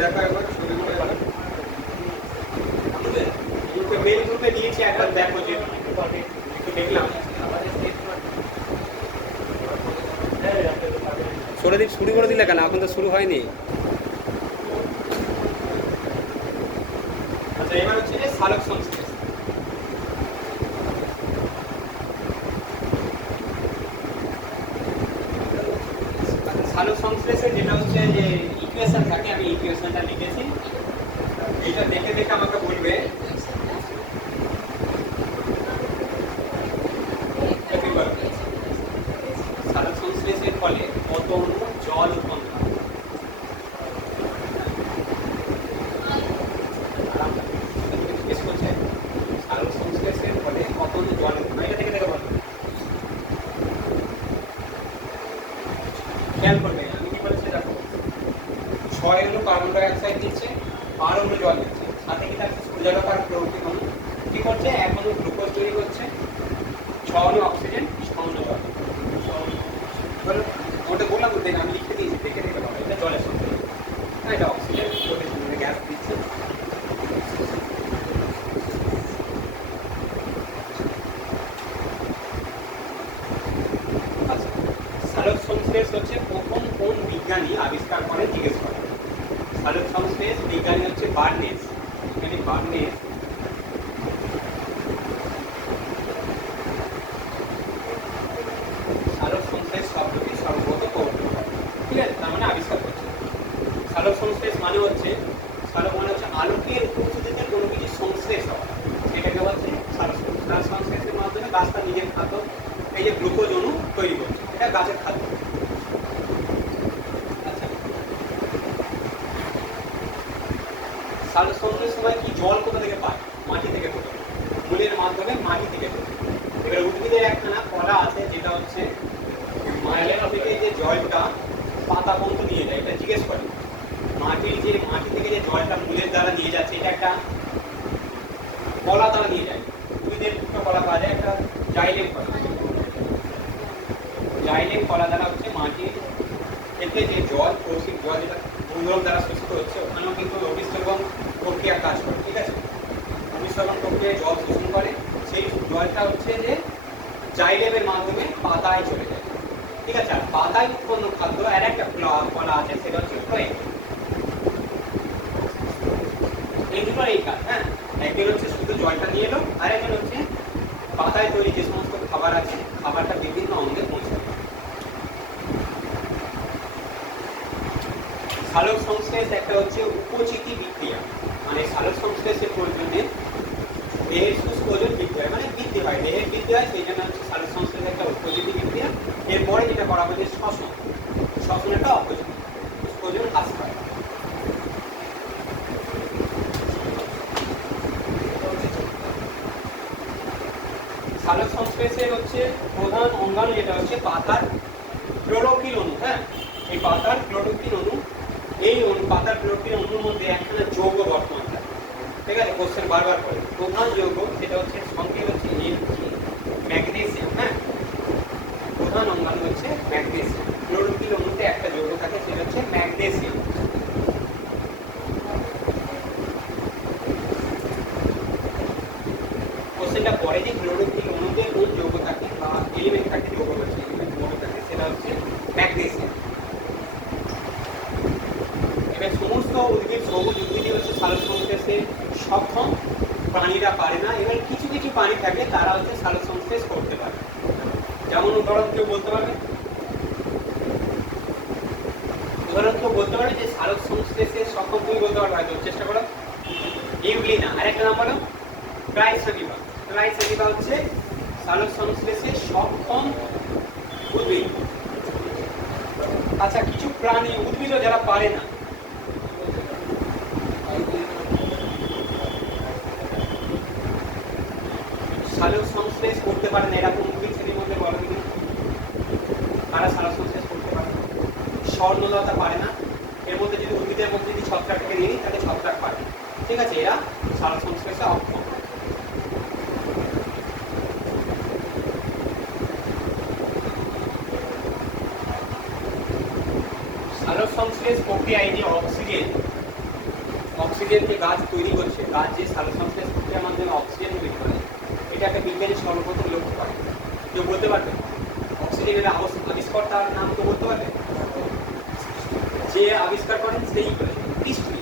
দেখো একবার ছবি করে মেল গ্রুপে দিয়েছি, একবার দেখো যে একটু দেখলাম। শুরু করে দিলে কেন? এখন তো শুরু হয়নি। আচ্ছা, এবার হচ্ছে যে সালোক সংশ্লেষ। সালোক সংশ্লেষের যেটা হচ্ছে যে ইকুয়েশন থাকে, আমি ইকুয়েশনটা লিখেছি, এটা দেখে দেখে আমাকে বলবে সালোক সংশ্লেষের ফলে কত অণু জল উৎপন্ন হয়। জিজ্ঞেস করছে সালোক সংশ্লেষের ফলে কত অণু জল উৎপন্ন হয়, এটা থেকে দেখে বলবো। খেয়াল করবে আমি কি বলছি দেখো, 6 অণু কার্বন ডাই অক্সাইড দিচ্ছে, 12 অণু জল দিচ্ছে, সাথে কি থাকছে সূর্যালোকার ক্লোরোফিল অণু। কি করছে? 1 অণু গ্লুকোজ তৈরি করছে, 6 অণু অক্সিজেন, 6 অণু জল। ওটা বললাম তো, আমি লিখে দিয়েছি, দেখে দেখে বলো। এটা জলের সঙ্গে, না এটা অক্সিজেন, গ্যাস দিচ্ছে। আচ্ছা, সালোক সংশ্লেষ হচ্ছে প্রথম কোন বিজ্ঞানী আবিষ্কার করে জিজ্ঞেস করে। সালোক সংশ্লেষ বিজ্ঞানী হচ্ছে বার্নেস। এখানে বার্নেস সালোক সংশ্লেষ শব্দটি সর্বপ্রথম প্রবর্তন করে। ঠিক আছে, তার মানে আবিষ্কার করছে। সালোক সংশ্লেষ মানে হচ্ছে, সালোক মানে হচ্ছে আলোকের উপস্থিতিতে কোনো কিছু সংশ্লেষ হওয়া, সেটাকে বলছে সালোক সংশ্লেষ। সালোক সংশ্লেষের মাধ্যমে গাছ তার নিজের খাদ্য, এই যে গ্লুকোজ অণু তৈরি করছে, এটা গাছের খাদ্য। আচ্ছা, সালোক সংশ্লেষের সময় কি জল কোথা থেকে পায়? মাটি থেকে পায়, মূলের মাধ্যমে মাটি থেকে পায়। এবার উদ্ভিদের একখানা কলা আছে, যেটা হচ্ছে মাটির থেকে যে জলটা পাতা পর্যন্ত নিয়ে যায়, এটা জিজ্ঞেস করে মাটি থেকে যে জলটা মূলের দ্বারা নিয়ে যাচ্ছে, এটা একটা কলা দ্বারা নিয়ে যায়। উদ্ভিদের দুটো কলা পাওয়া যায়, একটা জাইলেম কলা। জাইলেম কলা দ্বারা হচ্ছে মাটির থেকে যে জল, কৌশিক জল, যেটা ভূগর্ভ দ্বারা শোষিত হচ্ছে, ওখানেও কিন্তু অভিস্রবণ প্রক্রিয়া কাজ করে। ঠিক আছে, অভিস্রবণ প্রক্রিয়ায় জল শোষণ করে, সেই জলটা হচ্ছে যে জাইলেমের মাধ্যমে পাতায় চলে যায়। ঠিক আছে, আর পাতায় উৎপন্ন খাদ্য আর একটা কলা আছে, সেটা হচ্ছে ফ্লোয়েম। এই দুটো এই কাজ। হ্যাঁ, একজন হচ্ছে শুধু জলটা নিয়ে এলো, আর একজন হচ্ছে পাতায় তৈরি যে সমস্ত খাবার আছে, খাবারটা বিভিন্ন অঙ্গে পৌঁছাবে। সালোক সংশ্লেষ একটা হচ্ছে উপচিতি বিক্রিয়া, মানে সালোক সংশ্লেষের প্রয়োজনে দেহের শুষ্ক ওজন বৃদ্ধি হয়, মানে বৃদ্ধি হয়, দেহের বৃদ্ধি হয়, সেই জন্য হচ্ছে সালোক সংশ্লেষ একটা উপচিতি বিক্রিয়া। এরপরে যেটা করা হবে যে শ্বসন, শ্বসন একটা অপচিতি, ওজন হ্রাস পায়। সালোক সংশ্লেষের হচ্ছে প্রধান অঙ্গাণু যেটা হচ্ছে পাতার ক্লোরোফিল অণু। হ্যাঁ, এই পাতার ক্লোরোফিল অণু, এই পাতার ক্লোরোফিল অণুর মধ্যে একটা যৌগ বর্তমান থাকে। ঠিক আছে, কোশ্চেন বারবার করে। প্রধান যৌগ সেটা হচ্ছে সংকেত হচ্ছে ম্যাগনেসিয়াম। হ্যাঁ, প্রধান অঙ্গাণু হচ্ছে ম্যাগনেসিয়াম। ক্লোরোফিল অণুতে একটা যৌগ থাকে, সেটা হচ্ছে ম্যাগনেসিয়াম। কোশ্চেনটা পরে যে ক্লোরোফিল অণুতে কোন যৌগ থাকে বা এলিমেন্ট থাকে, যৌগ হচ্ছে এলিমেন্ট যৌগ থাকে, সেটা হচ্ছে ম্যাগনেসিয়াম। এবার সমস্ত উদ্ভিদ, সবুজ উদ্ভিদই হচ্ছে সালোক সংশ্লেষে সক্ষম, প্রাণীরা পারে না। এবার কিছু কিছু প্রাণী থাকে, তারা হচ্ছে সালোক সংশ্লেষ করতে পারে। যেমন উদাহরণ কেউ বলতে পারবে? উদাহরণ কেউ বলতে পারবে যে সালোক সংশ্লেষে সক্ষম? তুমি বলতে পারবে হয়তো, চেষ্টা করো। ইউগ্লিনা। আরেকটা নাম বলো? ক্রাইসোনিভা। ক্রাইসোনিভা হচ্ছে সালোক সংশ্লেষে সক্ষম উদ্ভিদ। আচ্ছা, কিছু প্রাণী, উদ্ভিদও যারা পারে না, সালোক সংশ্লেষ করতে পারে না, এরকম উদ্ভিদ শ্রেণীর মধ্যে বলো দেখি, তারা সালোক সংশ্লেষ করতে পারে না। স্বর্ণলতা পারে না। এর মধ্যে যদি উদ্ভিদের মধ্যে যদি ছত্রাকটাকে দিয়ে দিই, তাহলে ছত্রাক পারে না। ঠিক আছে, এরা সালোক সংশ্লেষে অক্ষম। সালোক সংশ্লেষ প্রক্রিয়ায় যে অক্সিজেন অক্সিজেন যে গাছ তৈরি করছে, গাছ যে সালোকসংশ্লেষ প্রক্রিয়ার মাধ্যমে অক্সিজেন তৈরি করে, এটা একটা বিজ্ঞানী সর্বপ্রথম লক্ষ্য করে। কেউ বলতে পারবে অক্সিজেনের আবিষ্কর্তার নাম তো বলতে পারবে? যে আবিষ্কার করেন সেই পৃথিবী,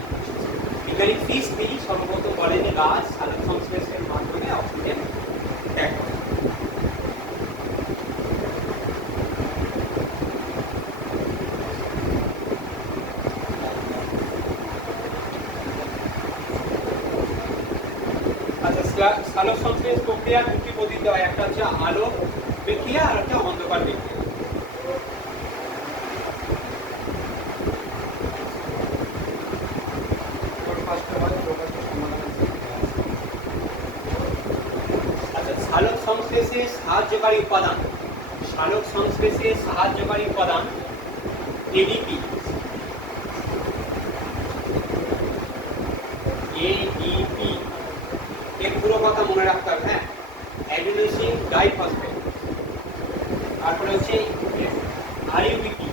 বিজ্ঞানী পৃথিবী সর্বপ্রথম বলেন যে গাছ সালোকসংশ্লেষের মাধ্যমে অক্সিজেন ত্যাগ করে। আচ্ছা, সালোকসংশ্লেষ প্রক্রিয়া দুটি পদ্ধতি হয়, একটা হচ্ছে আলো বিক্রিয়া আর একটা অন্ধকার বিক্রিয়া। আচ্ছা, সালোক সংশ্লেষে সাহায্যকারী উপাদান, সালোক সংশ্লেষে সাহায্যকারী উপাদান এডিপি, এডিপি এর পুরো কথা মনে রাখতে হবে। হ্যাঁ, অ্যাডিনোসিন ডাইফসফেট, তারপরে হচ্ছে RuBP,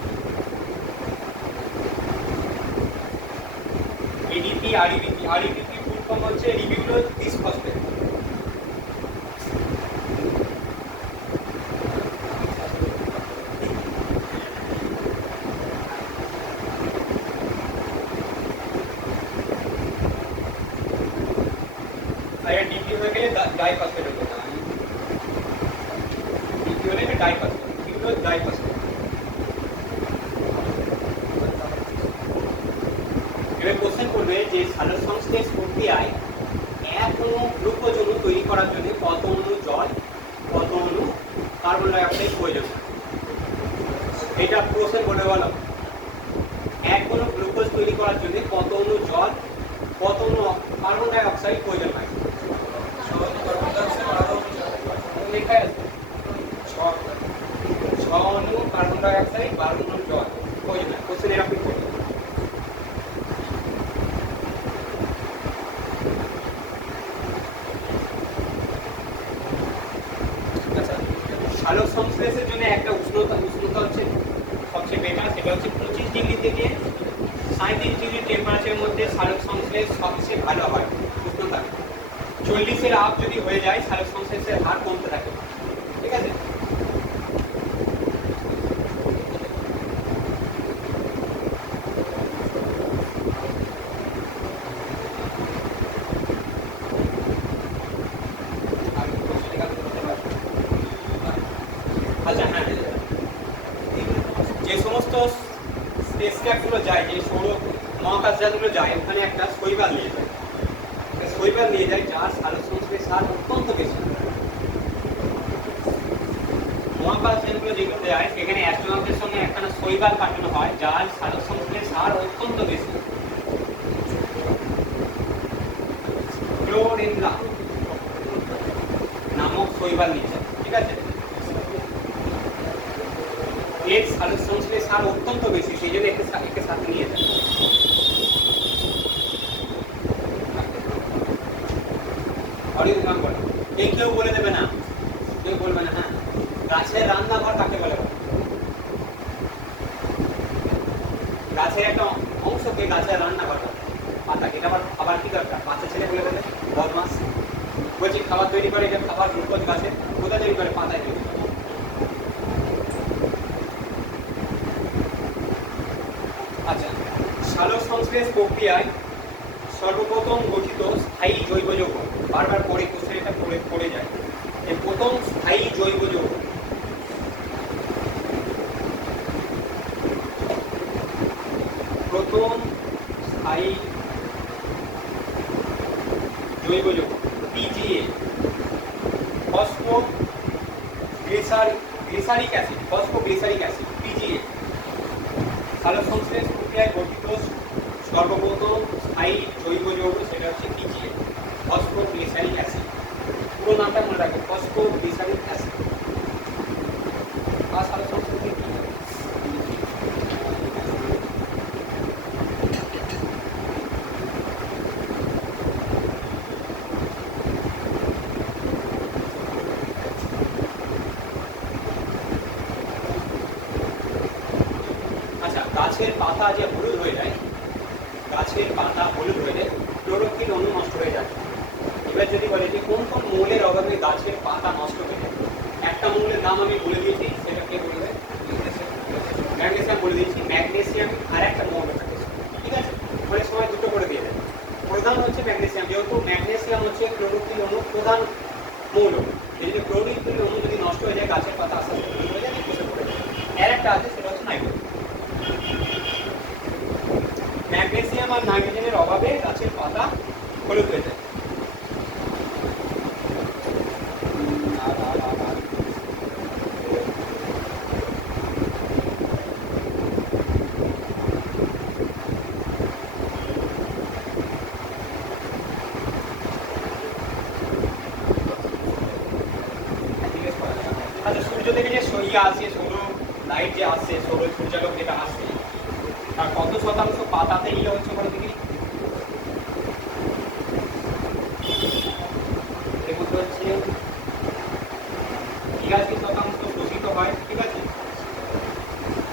ADP RuBP, RuBP full form হচ্ছে রিবিউলোজ বিসফসফেট। আর ডিপি হয়ে গেলে ডাইফসফেট হয়ে যাবে, ডিপি হলে এটা ডাইফসফেট, রিবিউলোজ ডাইফসফেট। এবার কোশ্চেন করবে যে সালোক সংশ্লেষ প্রক্রিয়ায় এক অণু গ্লুকোজ অণু তৈরি করার জন্য কত অণু জল, কত অণু কার্বন ডাই অক্সাইড প্রয়োজন? এটা কোশ্চেন বলে বলো, এক অণু গ্লুকোজ তৈরি করার জন্য কত অণু জল, কত অণু কার্বন ডাই অক্সাইড প্রয়োজন হয়? লেখা আছে 6 অণু কার্বন ডাই অক্সাইড, 12 অণু জল প্রয়োজন হয়। কোশ্চেন এরকম করবে। সালোক সংশ্লেষের জন্য একটা উষ্ণতা হচ্ছে সবচেয়ে বেটার, সেটা হচ্ছে 25 ডিগ্রি থেকে 37 ডিগ্রি টেম্পারেচারের মধ্যে সালোক সংশ্লেষ সবচেয়ে ভালো হয় উষ্ণতা। 40-এর আপ যদি হয়ে যায় সালোক সংশ্লেষের হার কমতে থাকে, ঠিক আছে? আচ্ছা, হ্যাঁ, যে সমস্ত স্পেসক্রাফটগুলো যায়, যে সৌর মহাকাশযানগুলো যায়, ওখানে একটা শৈবাল নিয়ে যায়, শৈবাল নিয়ে যায় যার সালোক সংশ্লেষ হার অত্যন্ত বেশি। মহাকাশযানগুলো যেগুলো যায় সেখানে অ্যাস্ট্রোনটদের সঙ্গে একখানা শৈবাল পাঠানো হয় যার সালোক সংশ্লেষ হার অত্যন্ত বেশি। ক্লোরেন্দ্রা নামক শৈবাল নিয়ে যায়, ঠিক আছে? এর সালোক সংশ্লেষ হার অত্যন্ত বেশি, সেই জন্য একে সাথে নিয়ে যায়। এই কেউ বলে দেবে না, কেউ বলবে না। হ্যাঁ, গাছের রান্নাঘর কাকে বলে? গাছের একটা অংশকে গাছের রান্নাঘর, পাতাকে। এটা আবার খাবার কি দরকার? বাচ্চা ছেলে বলে দেবে বদমাস, বলছি খাবার তৈরি করে, এটা খাবার গ্লুকোজ গাছে কোথায় তৈরি করে? পাতায় তৈরি করে। আচ্ছা, সালোক সংশ্লেষ প্রক্রিয়ায় সর্বপ্রথম গঠিত স্থায়ী জৈব যৌগ, বারবার পড়ে কোশ্চেন এটা পড়ে যায়, যে প্রথম স্থায়ী জৈব যৌগ, প্রথম স্থায়ী জৈব যৌগ PGA, phosphoglyceric acid, phosphoglyceric acid PGA. সালোক সংশ্লেষ প্রক্রিয়ায় গঠিত সর্বপ্রথম স্থায়ী জৈব যৌগ সেটা হচ্ছে পিজিএ, ফসফোগ্লিসারিক অ্যাসিড। পুরো নামটা মনে রাখবে, ফসফোগ্লিসারিক অ্যাসিড। আর সালোক সংশ্লেষ কি? আচ্ছা, গাছের পাতা যে হলুদ হয়ে যায়, গাছের পাতা হলুদ হয়ে যায়, ক্লোরোফিল অণু নষ্ট হয়ে যাচ্ছে। এবার যদি বলে যে কোন কোন মৌলের অভাবে গাছের পাতা নষ্ট হয়ে যায়, একটা মৌলের নাম আমি বলে দিয়েছি, সেটা কে বলবে? ম্যাগনেসিয়াম বলে দিয়েছি। ম্যাগনেসিয়াম আর একটা মৌল থাকে, ঠিক আছে? অনেক সময় দুটো করে দিয়ে দেয়। প্রধান হচ্ছে ম্যাগনেসিয়াম, যেহেতু ম্যাগনেসিয়াম হচ্ছে ক্লোরোফিল অণুর প্রধান মৌল। এই যে ক্লোরোফিল অণু যদি নষ্ট হয়ে যায় গাছের পাতা আস্তে আস্তে নষ্ট হয়ে যায়, খসে পড়ে যায়। আর একটা আছে, সেটা হচ্ছে নাইট্রোজেন। ম্যাগনেসিয়াম আর নাইট্রোজেনের অভাবে গাছের পাতা হলুদ হয়ে যায়। আচ্ছা, সূর্য থেকে যে আসে, সৌর লাইট যে আসছে, সৌর সূর্যালোক যেটা আসছে, তার কত শতাংশ পাতাতে গিয়ে হচ্ছে বলে দেখি? বুঝতে হচ্ছে 83% শোষিত হয়, ঠিক আছে?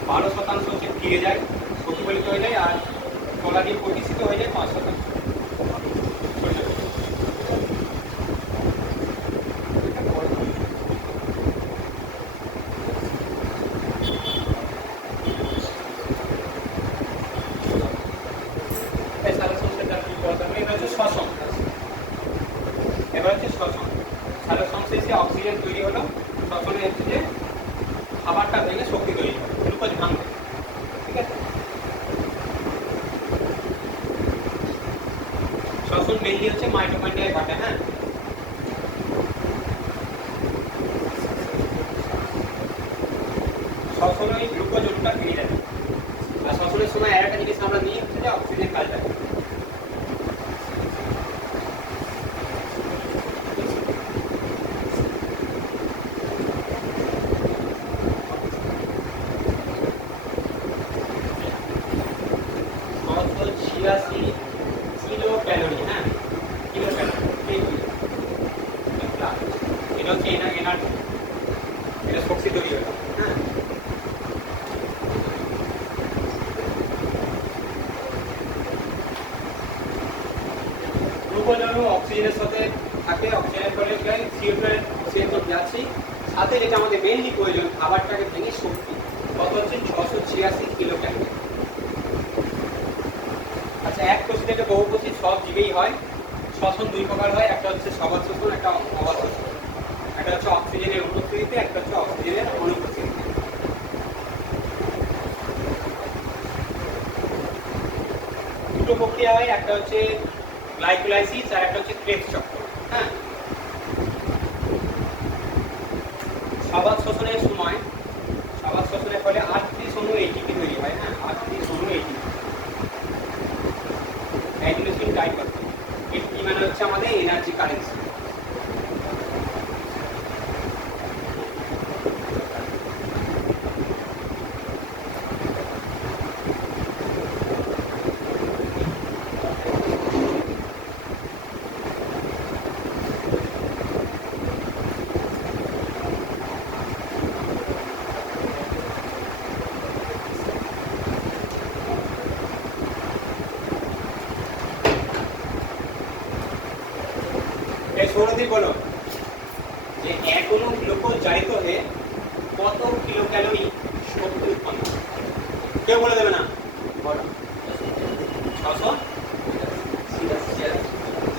12% হচ্ছে ফিরে যায়, প্রতিফলিত হয়ে যায়, আর তলা দিয়ে প্রতিষ্ঠিত হয়ে যায় 5%। এবার হচ্ছে শ্বসন। সালোক সংশ্লেষে অক্সিজেন তৈরি হলো, শ্বসনে হচ্ছে যে খাবারটা ভেঙে শক্তি তৈরি হয়, গ্লুকোজ ভাঙবে, ঠিক আছে? শ্বসন মেনলি হচ্ছে মাইটোকন্ড্রিয়ায় ঘটে, হ্যাঁ? শ্বসনে ওই গ্লুকোজ অণুটা ফিরে যাবে। আর শ্বসনের সময় আর একটা জিনিস আমরা নিই হচ্ছে যে অক্সিজেন কাজটা। কিলো ক্যালোরি, হ্যাঁ, কিলো ক্যালোরি, এটা হচ্ছে এনার্জি, এটা শক্তি তৈরি হলো, হ্যাঁ? গ্লুকোজ অণু অক্সিজেনের সাথে থাকে, অক্সিজেনের ফলে CO2 যাচ্ছে, সাথে যেটা আমাদের মেইনলি প্রয়োজন খাবারটাকে ভেঙে শক্তি, কত হচ্ছে 686 কিলো ক্যালোরি। আচ্ছা, এক কোষি থেকে বহু কোষি সব জীবেই হয়। শ্বসন দুই প্রকার হয়, একটা হচ্ছে সবাত শোষণ, একটা অবাত শোষণ। একটা হচ্ছে অক্সিজেনের অনুপস্থিতিতে, একটা হচ্ছে অক্সিজেনের অনুপস্থিতিতে। দুটো প্রক্রিয়া হয়, একটা হচ্ছে গ্লাইকোলাইসিস আর একটা হচ্ছে ক্রেবস চক্র, হ্যাঁ? সবাত শোষণের সময়, সবাত শোষণের ফলে R3 অণু ATP তৈরি হয়, হ্যাঁ? R3 অণু ATP, অ্যাডিনোসিন ডাইফসফেট। ATP মানে হচ্ছে আমাদের এনার্জি কারেন্সি। এই সৌরদীপ বলো যে এক অণু গ্লুকোজ জারিত হয়ে কত কিলো ক্যালোরি শক্তি উৎপন্ন হয়? কেউ বলে দেবে না, বলো। 600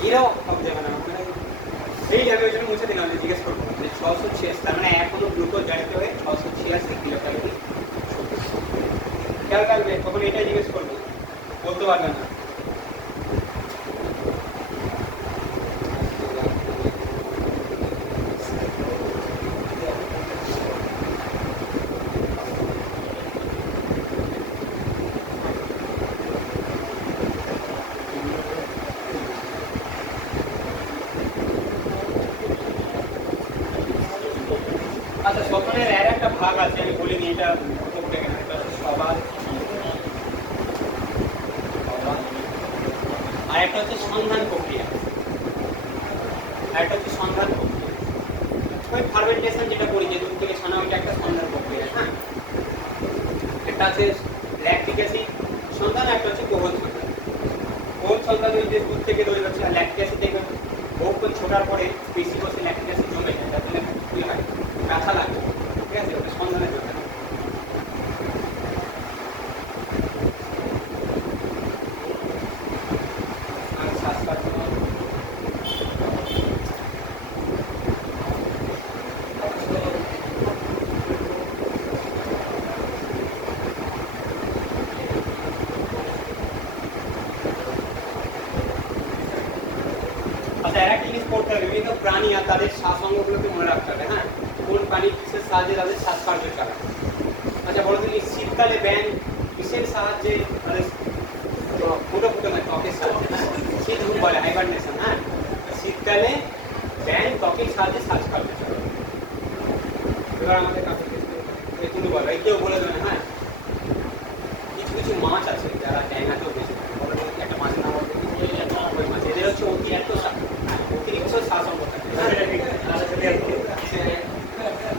এরাও সব দেবে না, সেই যাবে, ওই জন্য মুছে দিলাম, জিজ্ঞেস করবো যে 686, তার মানে এক অণু গ্লুকোজ জারিত হয়ে 686 কিলো ক্যালোরি। খেয়াল রাখবে, তখন এটাই জিজ্ঞেস করবো, বলতে পারবে না। আচ্ছা, শ্বসনের আর একটা ভাগ আছে, আমি বলিনি, এটা সবার, আর একটা হচ্ছে সন্ধান প্রক্রিয়া, আর একটা হচ্ছে সন্ধান প্রক্রিয়া। ওই ফার্মেন্টেশন যেটা করি, যে দুধ থেকে ছানা, ওইটা একটা সন্ধান প্রক্রিয়া, হ্যাঁ? একটা আছে ল্যাকটিক অ্যাসিড সন্ধান, একটা হচ্ছে কোহল সন্ধান। কোহল সন্তানের যে দুধ থেকে দই হচ্ছে আর ল্যাকটিক অ্যাসিড দেখবেন বহুক্ষণ ছোটার পরে বেশি বসে ল্যাকটিক অ্যাসিড জমে যায়, যার জন্য কি হয়, ব্যথা লাগে, ঠিক আছে, ওটা সন্তানের জন্য। আর শ্বাস কাটতে আচ্ছা, একটা জিনিস করতে হবে, বিভিন্ন প্রাণী আর তাদের শ্বাসঅঙ্গগুলোকে মনে রাখতে হবে। হ্যাঁ, কোন প্রাণী কিসের সাহায্যে তাদের শ্বাসকার্য চালায়। আচ্ছা বলো তুমি, শীতকালে ব্যাঙ কিসের সাহায্যে তাদের ফুটো ফুটো মানে ত্বকের সাহায্যে, হ্যাঁ শীত ঘুম বলে হাইবারনেশন। হ্যাঁ, শীতকালে ব্যাঙ ত্বকের সাহায্যে শ্বাসকার্য চালায়। এবার আমাদের কাছে তুমি বলো, এই কেউ বলে দেবে না। হ্যাঁ, কিছু কিছু মাছ আছে যারা ব্যাঙাতেও বেশি বলো, একটা মাছের নাম বলতে ওই মাছ, এদের হচ্ছে অতিরিক্ত শ্বাসঅঙ্গ থাকে।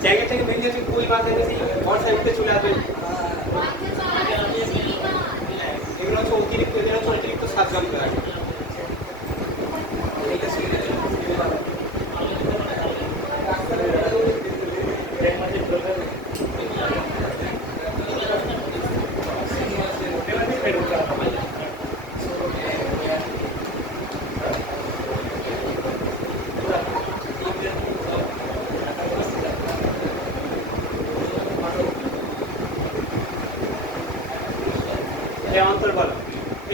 জায়গা থেকে বেরিয়ে হচ্ছে কই মাছ এনেছি বর্ষায় উঠে চলে আসবে, এগুলো হচ্ছে অতিরিক্ত, এদের হচ্ছে অতিরিক্ত শ্বাসযন্ত্র থাকে। অন্তর বলো,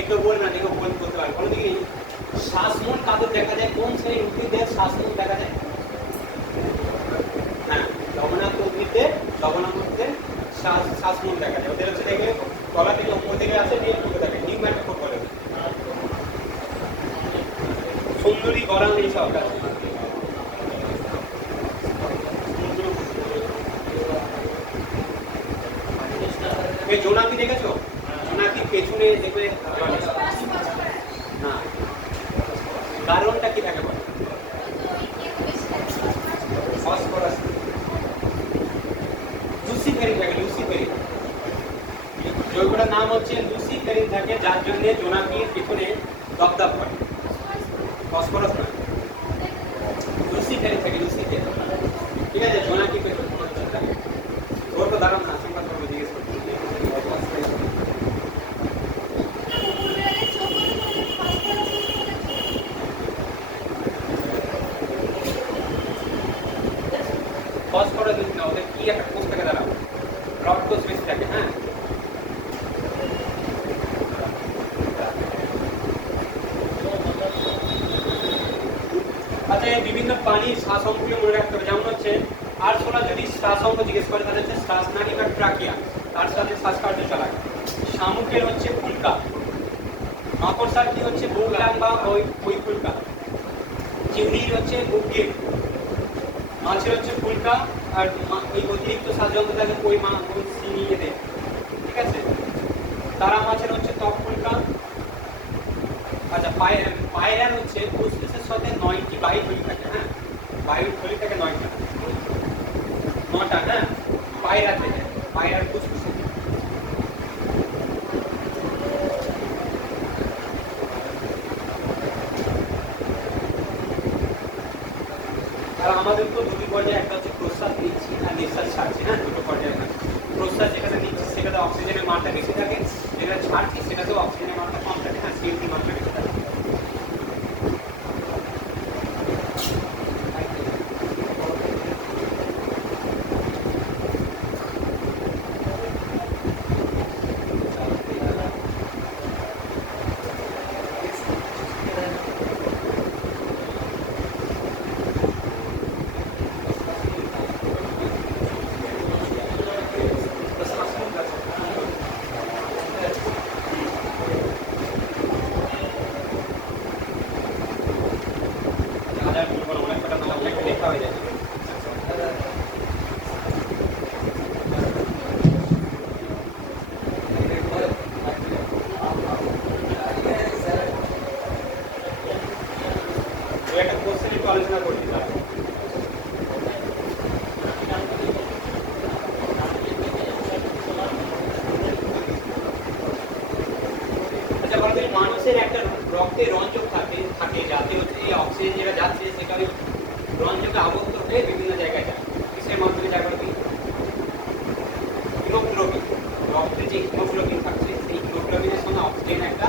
কেউ বলবে না, কেউ বল করতে পারবে। কোনো দিকে শ্বাসমূল কাদের দেখা যায়, কোন শ্রেণীর উদ্ভিদের শ্বাসমূল দেখা যায়? হ্যাঁ, লবণাক্ত উদ্ভিদের লবণাক্তের শ্বাসমূল দেখা যায়। ওদের হচ্ছে দেখবে গলা থেকে উপর থেকে আসে, নিয়ে ঢুকে থাকে, নিউম্যাটোফোর বলে। সুন্দরী গরম এইসব আছে। জোনাকি দেখেছো? জোনাকি পেছনে দেখবে না, কারণটা কি থাকে বলো? ফসফরাস, লুসিফেরিন থাকে, লুসিফেরিন জৈবটার নাম হচ্ছে লুসিফেরিন থাকে, যার জন্য জোনাকির পেছনে দপদপ করে। ফসফরাস না, লুসিফেরিন থাকে, লুসিফেরিন, ঠিক আছে। জোনাকির পেছনে থাকে, ওর তো দাঁড়ান না, আশঙ্কা করবো, জিজ্ঞেস করছি। ফসফরাস দিচ্ছি না, ওদের কি একটা কোষ থাকে, দাঁড়াও, রড কোষ বেশি থাকে। হ্যাঁ, আচ্ছা, এই বিভিন্ন প্রাণীর শ্বাসঅঙ্গগুলো মনে রাখতে হবে। যেমন হচ্ছে আরশোলা যদি শ্বাসঅঙ্গ জিজ্ঞেস করে তাহলে হচ্ছে শ্বাসনালী বা ট্রাকিয়া, তার সাথে শ্বাসকার্য চালায়। শামুকের হচ্ছে ফুলকা, মাকড়সার কি হচ্ছে বুকলাম বা ওই ফুলকা, চিংড়ির হচ্ছে বুকগির, মাছের হচ্ছে ফুলকা, আর এই অতিরিক্ত শ্বাসযন্ত্র থাকে কই মা ওই চিনি এদের, ঠিক আছে। তারা মাছের হচ্ছে ত্বক ফুলকা। আচ্ছা, পায়রার হচ্ছে ফুসফুসের সাথে 9টি বায়ু থলি থাকে। হ্যাঁ, বায়ুর থলি থাকে 9টা। হ্যাঁ, পায়রা থেকে, পায়রার ফুসফুসে। আর আমাদের তো দুটি পর্যায়ে, একটা হচ্ছে প্রস্রাব নিচ্ছি আর নিঃশ্বাস ছাড়ছি। হ্যাঁ, দুটো পর্যায়ে থাকে। প্রস্রাব যেখানে নিচ্ছি সেটাতে অক্সিজেনের মাত্রা বেশি থাকে, যেটা ছাড়ছি সেটাতেও অক্সিজেনের মাত্রা কম থাকে। হ্যাঁ, CO2 মাত্রা বেশি থাকে। মধ্যে রঞ্জক থাকে থাকে যাতে হচ্ছে এই অক্সিজেন যেটা যাচ্ছে সেটা ওই রঞ্জকে আবদ্ধ হয়ে বিভিন্ন জায়গায় যায়। কিসের মাধ্যমে যায় বলতে হিমোগ্লোবিন, রক্তে যে হিমোগ্লোবিন থাকছে সেই হিমোগ্লোবিনের সঙ্গে অক্সিজেন একটা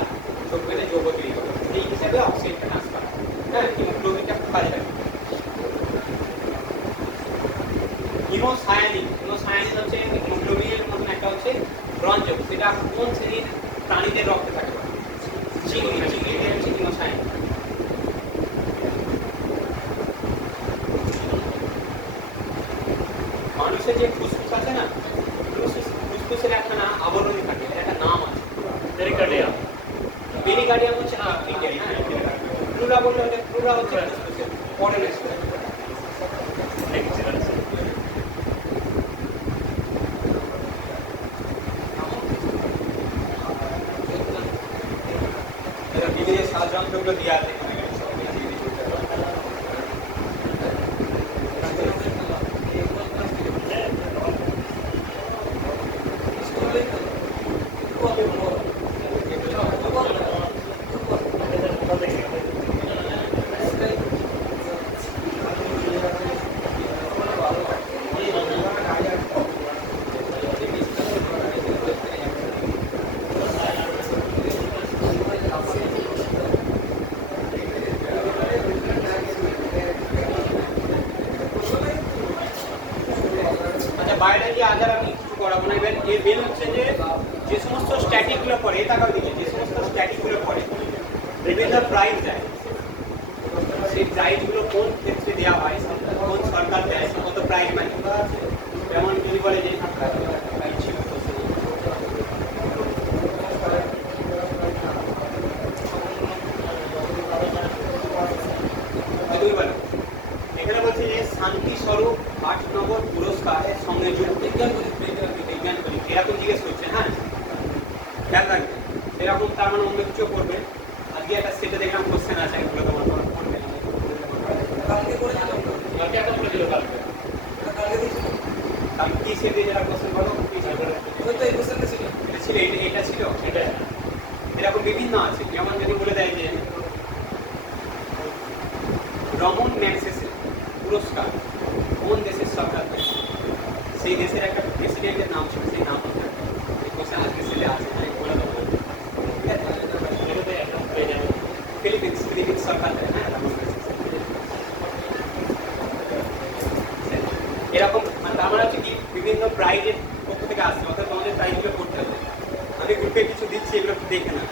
যোগ করে যৌগ তৈরি করে, সেই হিসাবে অক্সিজেনটা ট্রান্সফার হয়। হ্যাঁ, হিমোগ্লোবিনটা খুব কাজে লাগে। হিমোসায়ানিন, হিমোসায়ানিন হচ্ছে হিমোগ্লোবিনের মতন একটা হচ্ছে রঞ্জক, সেটা কোন শ্রেণীর প্রাণীদের রক্তে থাকে? চিংড়ি, চিংড়িতে হচ্ছে হিমোসায়ানিন। মানুষের যে ফুসফুস আছে না, ফুসফুসের একটা না আবরণী থাকে, এর একটা নাম আছে, পেরিকার্ডিয়াম। পেরিকার্ডিয়াম হচ্ছে প্লুরা বললে হচ্ছে প্লুরা হচ্ছে ফুসফুসের পরের স্টেজ। বিভিন্ন সাধারণতগুলো দেওয়া আছে এখানে। বায়োলজি আদার আমি কিছু করাবো না। এবার এর মেন হচ্ছে যে যে সমস্ত স্ট্যাটিকগুলো পড়ে, তাকাও দিকে যে সমস্ত স্ট্যাটিকগুলো পড়ে বিভিন্ন প্রাইজ দেয়, সেই প্রাইজগুলো কোন ক্ষেত্রে দেওয়া হয়, কোন সরকার দেয়, কত প্রাইজ মানে যেমন যদি বলে যে প্রাইজ ছিল এখানে বলছে যে শান্তি স্বরূপ 8 নম্বর পুরস্কারের সঙ্গে যুক্ত বিজ্ঞান করি এরকম জিজ্ঞেস করছে। হ্যাঁ, খেয়াল রাখবে সেরকম, তার মানে অন্য কিছু করবে। আজকে একটা সেটে দেখলাম কোশ্চেন আছে, এগুলো তোমার পড়বে কারণ কি সেটে যারা কোশ্চেন বলো এটা ছিল, এটা ছিল, এটা এরকম বিভিন্ন আছে। যেমন যদি বলে দেয় যে রমন ম্যাগসেসের পুরস্কার কোন দেশের সরকার দেয়, সেই দেশের একটা প্রেসিডেন্টের নাম ছিল, সেই নাম আজকে সেটা আছে, বলে দেবো ফিলিপিন্স, ফিলিপিন্স সরকার দেয়। হ্যাঁ, এরকম মানে আমার হচ্ছে কি বিভিন্ন প্রাইজের পক্ষ থেকে আসছে, অর্থাৎ তোমাদের প্রাইজগুলো করতে হবে। আমি গ্রুপে কিছু দিচ্ছি, এগুলো দেখে না,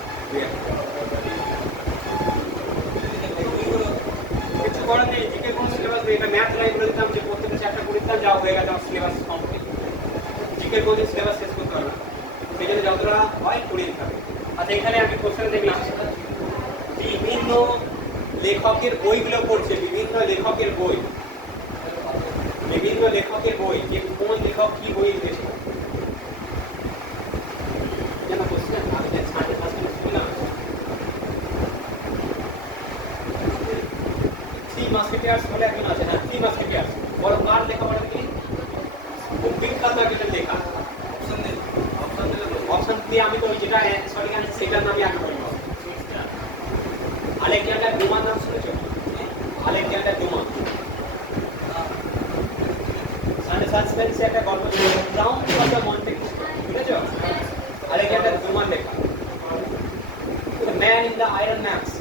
কিছু করার নেই। জিকে কোনো সিলেবাস নেই, এটা ম্যাথ লাইন বলে দিতাম যে প্রত্যেকটা চ্যাপ্টার করে দিতাম, যা হয়ে গেছে আমার সিলেবাস কমপ্লিট। জিকে কোনো সিলেবাস শেষ করতে হবে না, সেই জন্য যতটা হয় করিয়ে দিতে হবে। আচ্ছা, এখানে আমি কোশ্চেন দেখলাম বিভিন্ন লেখকের বইগুলো পড়ছে, বিভিন্ন লেখকের বই, বিভিন্ন লেখকের বই, যে কোন লেখক কি বই লিখেছে জানা কোশ্চেন আমি সাড়ে 5 শুনলাম। থ্রি মাস্কেটিয়ার্স বলে একজন আছে, হ্যাঁ থ্রি মাস্কেটিয়ার্স, বড় কার লেখা বলে কি খুব বিখ্যাত একজন লেখা। অপশন দিয়ে আমি তো ওই যেটা সঠিক আছে সেটার নামই আগে বলবো। আলেকজান্ডার ডুমার নাম শুনেছো? আলেকজান্ডার ডুমা সাসপেন্সে একটা গল্প ছিল, crown of the Monte Cristo, বুঝেছো? আলেকজান্ডার ডুমার লেখা ম্যান ইন দ্য আয়রন ম্যাক্স,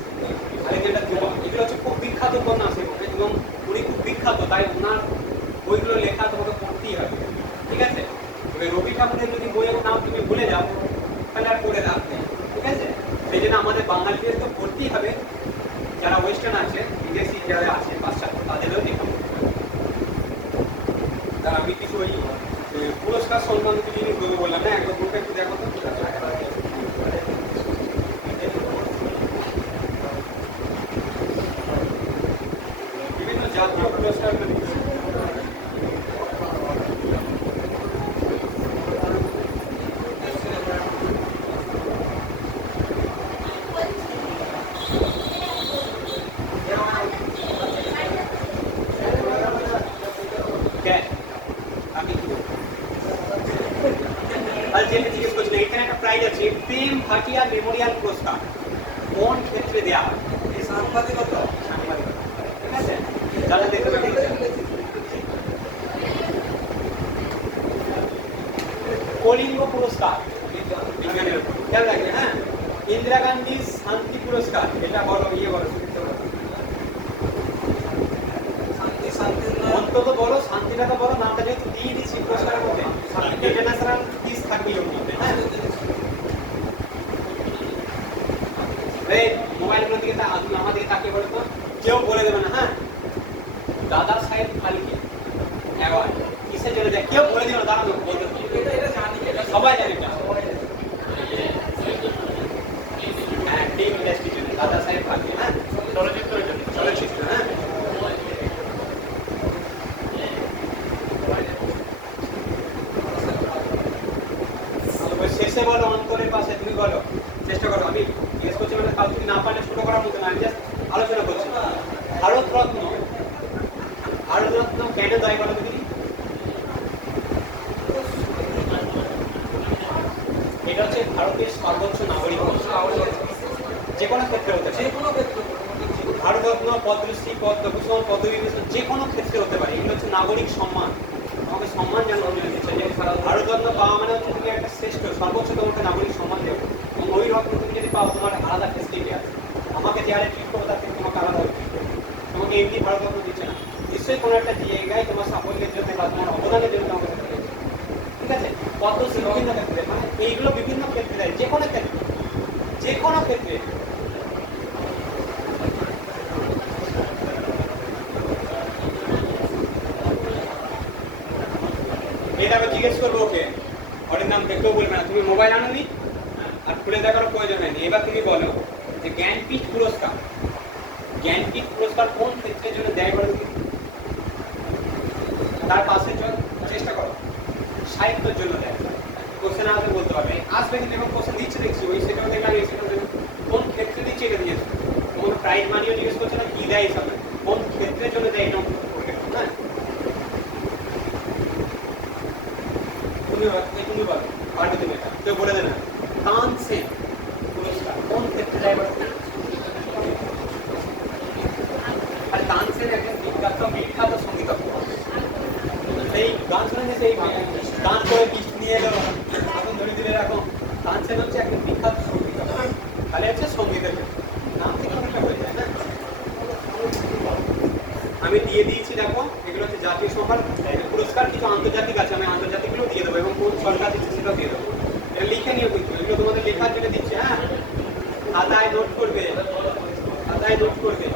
আলেকজান্ডার ডুমা। এগুলো হচ্ছে খুব বিখ্যাত উপন্যাস এবং উনি খুব বিখ্যাত, তাই ওনার বইগুলো লেখা তোমাকে পড়তেই হবে, ঠিক আছে? তবে রবি ঠাকুরের যদি বইয়ের নাম তুমি ভুলে যাও তাহলে আর পড়ে লাভ নেই, ঠিক আছে? সেই জন্য আমাদের বাঙালিদের তো পড়তেই হবে, যারা ওয়েস্টার্ন আছে, বিদেশি যারা আছে পাশ্চাত্য, তাদেরও লেখা পড়তে হবে। আমি কিছু ওই পুরস্কার সংক্রান্ত জিনিস বললাম না, একদম গ্রুপে একটু দেখো তো। বিভিন্ন জাতীয় পুরস্কার জিজ্ঞেস করছি, এখানে একটা প্রাইজ আছে প্রেম ভাটিয়া মেমোরিয়াল পুরস্কার। কোন ক্ষেত্রে দেওয়া হয়? এই সাংবাদিকতা। সাংবাদিকতা। ঠিক আছে, যারা দেখতে পাবেন কলিঙ্গ পুরস্কার বিজ্ঞানের উপর খেয়াল রাখবে। হ্যাঁ, ইন্দিরা গান্ধী শান্তি পুরস্কার, এটা বলো, বলো শান্তি শান্তি অন্তত বলো, শান্তিটা তো বলো, নামটা যেহেতু দিয়ে দিচ্ছি পুরস্কারের মধ্যে, ইন্টারন্যাশনাল পিস থাকবে ওর মধ্যে। হ্যাঁ, এই মোবাইলগুলোর দিকে আমার দিকে তাকিয়ে বলো তো, কেউ বলে দেবে না। হ্যাঁ, দাদা সাহেব ফালকে অ্যাওয়ার্ড কিসের জন্য দেয়? কেউ বলে দিও না, দাঁড়ানো বলতে হবে। এটা জানি, এটা সবাই জানে এটা। হ্যাঁ, টিম ইন্ডাস্ট্রির জন্য দাদা সাহেব ফালকে। হ্যাঁ, চলচ্চিত্রের জন্য, চলচ্চিত্র। হ্যাঁ, শেষে বলো, অন্তরের পাশে। তুমি বলো, চেষ্টা করো। আমি জিজ্ঞেস করছি মানে কাল তুমি না পারলে ছোট করার মতো না, আমি জাস্ট আলোচনা করছি। ভারতরত্ন, ভারতরত্ন কেন দেয় বলো তুমি? এটা হচ্ছে ভারতের সর্বোচ্চ নাগরিক, যে কোনো ক্ষেত্রে হতে পারে। যে কোনো ক্ষেত্রে ভারতরত্ন, পদ্মশ্রী, পদ্মভূষণ, পদ্মবিভূষণ যে কোনো ক্ষেত্রে হতে পারে। এগুলো হচ্ছে নাগরিক সম্মান, আমাকে সম্মান জানানো দিচ্ছে। যে ভারতরত্ন পাওয়া মানে হচ্ছে তুমি একটা শ্রেষ্ঠ সর্বোচ্চ তোমাকে নাগরিক সম্মান দেবো, এবং ওই রত্ন তুমি যদি পাও তোমার আলাদা ফেসিলিটি আছে। আমাকে যে আরে ট্রিট করবো তার থেকে তোমাকে আলাদা ট্রিট করবো। তোমাকে এমনি ভারতরত্ন দিচ্ছে না, নিশ্চয়ই কোনো একটা জায়গায় তোমার সাফল্যের জন্য বা তোমার অবদানের জন্য তোমাকে দিচ্ছে। ঠিক আছে, পদ্মশ্রী বিভিন্ন ক্ষেত্রে, মানে এইগুলো বিভিন্ন ক্ষেত্রে দেয়, যে কোনো ক্ষেত্রে, যে কোনো ক্ষেত্রে। এটা আবার জিজ্ঞেস করবো ওকে, ওর নাম দেখতেও বলবে না। তুমি মোবাইল আনোনি আর খুলে দেখারও প্রয়োজন হয়নি। এবার তুমি বলো যে জ্ঞানপীঠ পুরস্কার, জ্ঞানপীঠ পুরস্কার কোন ক্ষেত্রের জন্য দেয় বলো তুমি? তার পাশে চেষ্টা করো, সাহিত্যের জন্য দেয়। কোশ্চেন আসলে বলতে পারবে, আসবে কিন্তু এখন কোশ্চেন দিচ্ছে দেখছি, ওই সেটাও দেখলাম এই সেটাও দেখলাম। কোন ক্ষেত্রে দিচ্ছে এটা দিয়েছে, তোমাকে প্রাইজ মানিও জিজ্ঞেস করছে না, কি দেয় হিসাবে, কোন ক্ষেত্রের জন্য দেয় এটা করবে। হ্যাঁ, তুমি বলো, পারবে তুমি এটা, কেউ বলে দেবে না। তানসেন পুরস্কার কোন ক্ষেত্রে দেয় বলো? আর তানসেন একজন বিখ্যাত সঙ্গীতজ্ঞ। সেই গান শুনে সেই গান করে গিফট নিয়ে এলো, এখন ধরে দিলে রাখো। তানসেন হচ্ছে একজন বিখ্যাত সঙ্গীতজ্ঞ, তাহলে হচ্ছে সঙ্গীতের নাম থেকে অনেকটা হয়ে যায়। হ্যাঁ, আমি দিয়ে দিয়েছি, দেখো এগুলো হচ্ছে জাতীয় সভার পুরস্কার, কিছু আন্তর্জাতিক আছে, আমি আন্তর্জাতিকগুলো দিয়ে দেবো, এবং কোন সরকার দিচ্ছে সেটাও দিয়ে দেবো। এটা লিখে নিও কিন্তু, এগুলো তোমাদের লেখার জন্য দিচ্ছে। হ্যাঁ, খাতায় নোট করবে, খাতায় নোট করবে।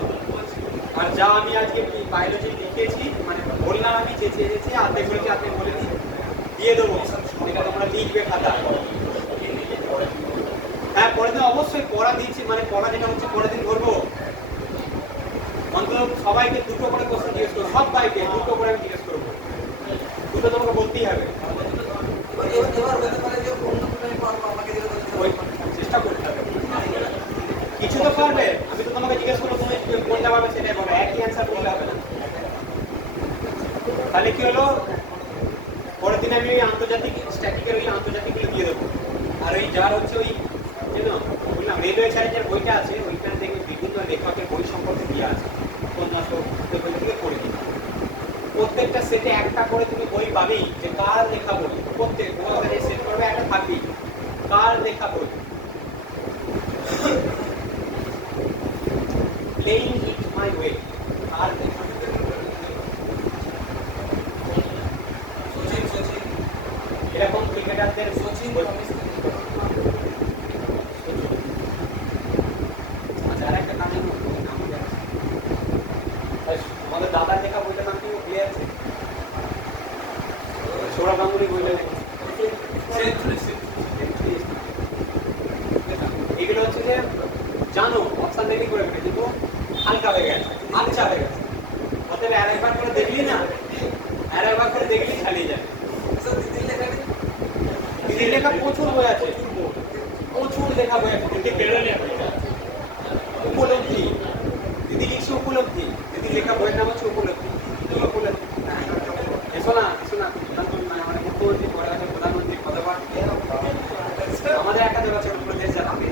আর যা আমি আজকে বায়োলজি লিখেছি, মানে বললাম আমি যে চেয়েছি, আর্ধেক বলেছি আর্ধেক বলে দিয়ে দেবো, এটা তোমরা লিখবে খাতা। হ্যাঁ, পরের দিন অবশ্যই পড়া দিচ্ছি, মানে পড়া যেটা হচ্ছে পরের দিন ধরবো। অন্তত সবাইকে দুটো করে কোশ্চেন জিজ্ঞেস করবো, সবাইকে দুটো করে আমি জিজ্ঞেস করবো, দুটো তোমাকে বলতেই হবে। এবার হতে পারে যে অন্য কোনো আমাকে দিলে ওই চেষ্টা করতে হবে, কিছু তো পারবে। আমি তো তোমাকে জিজ্ঞেস করবো, তুমি কোনটা পারবে সেটাই বলো, একই অ্যান্সার বললে হবে না। তাহলে কি হলো, পরের দিন আমি ওই আন্তর্জাতিক স্ট্যাটিকের ওই আন্তর্জাতিকগুলো দিয়ে দেবো। আর ওই যার হচ্ছে ওই বললাম রেলওয়ে চ্যালেঞ্জের বইটা আছে, ওইখানে দেখবে বিভিন্ন লেখকের বই সম্পর্কে দেওয়া আছে, উপন্যাস বই থেকে পড়ে দিই। প্রত্যেকটা সেটে একটা করে তুমি বই পাবেই, যে কার লেখা বই, প্রত্যেক সেট করবে একটা থাকবেই, কার লেখা বই। প্লেইং ইট মাই ওয়ে, কার লেখা। এরকম ক্রিকেটারদের সচিন আমাদের দাদার লেখা বইটার নাম কি ভুলে আছে? সৌরভ গাঙ্গুলি বইটা এগুলো হচ্ছে যে জানো অপশন দেখি করে ফেলে, কিন্তু হালকা হয়ে গেছে, আচ্ছা হয়ে গেছে। অতএব আর একবার করে দেখলি না, আর একবার করে দেখলি চালিয়ে যাবে। দিদির লেখা প্রচুর বই আছে, প্রচুর লেখা বই আছে। উপলব্ধি, দিদি লিখছে উপলব্ধি, দিদি লেখা বইয়ের নাম হচ্ছে উপলব্ধি। উপলব্ধি এসো না, এসো না, মুখ্যমন্ত্রী প্রধানমন্ত্রী পদবার আমাদের একটা দেওয়া আছে, পুরো দেশ যাবে।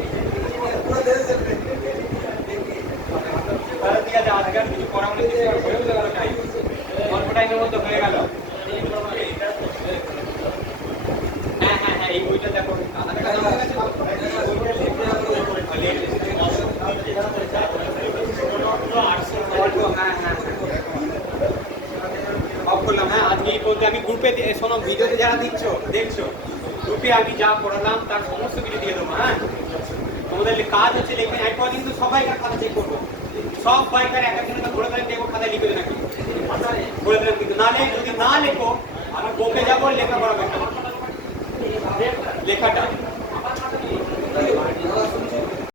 তো হয়ে গেল। হ্যাঁ হ্যাঁ হ্যাঁ, এই বইটা দেখো আধার কার্ড হয়ে গেছে তো? হ্যাঁ হ্যাঁ অফ করলাম। হ্যাঁ আজকে এই বলতে আমি গ্রুপে শোনো, ভিডিওতে যারা দেখছো গ্রুপে আমি যা পড়ালাম তার সমস্ত কিছু দিয়ে দেবো। হ্যাঁ তোমাদের কাজ হচ্ছে লিখে একবার কিন্তু সবাইকার খাতা চেক করবো, সব বাইকার এক একজনকে বলে দেন দেখো খাতায় লিখে নাকি বলে দেন, কিন্তু নালে যদি না লেখো আমি বকে যাবো, লেখা করাবে না লেখাটা।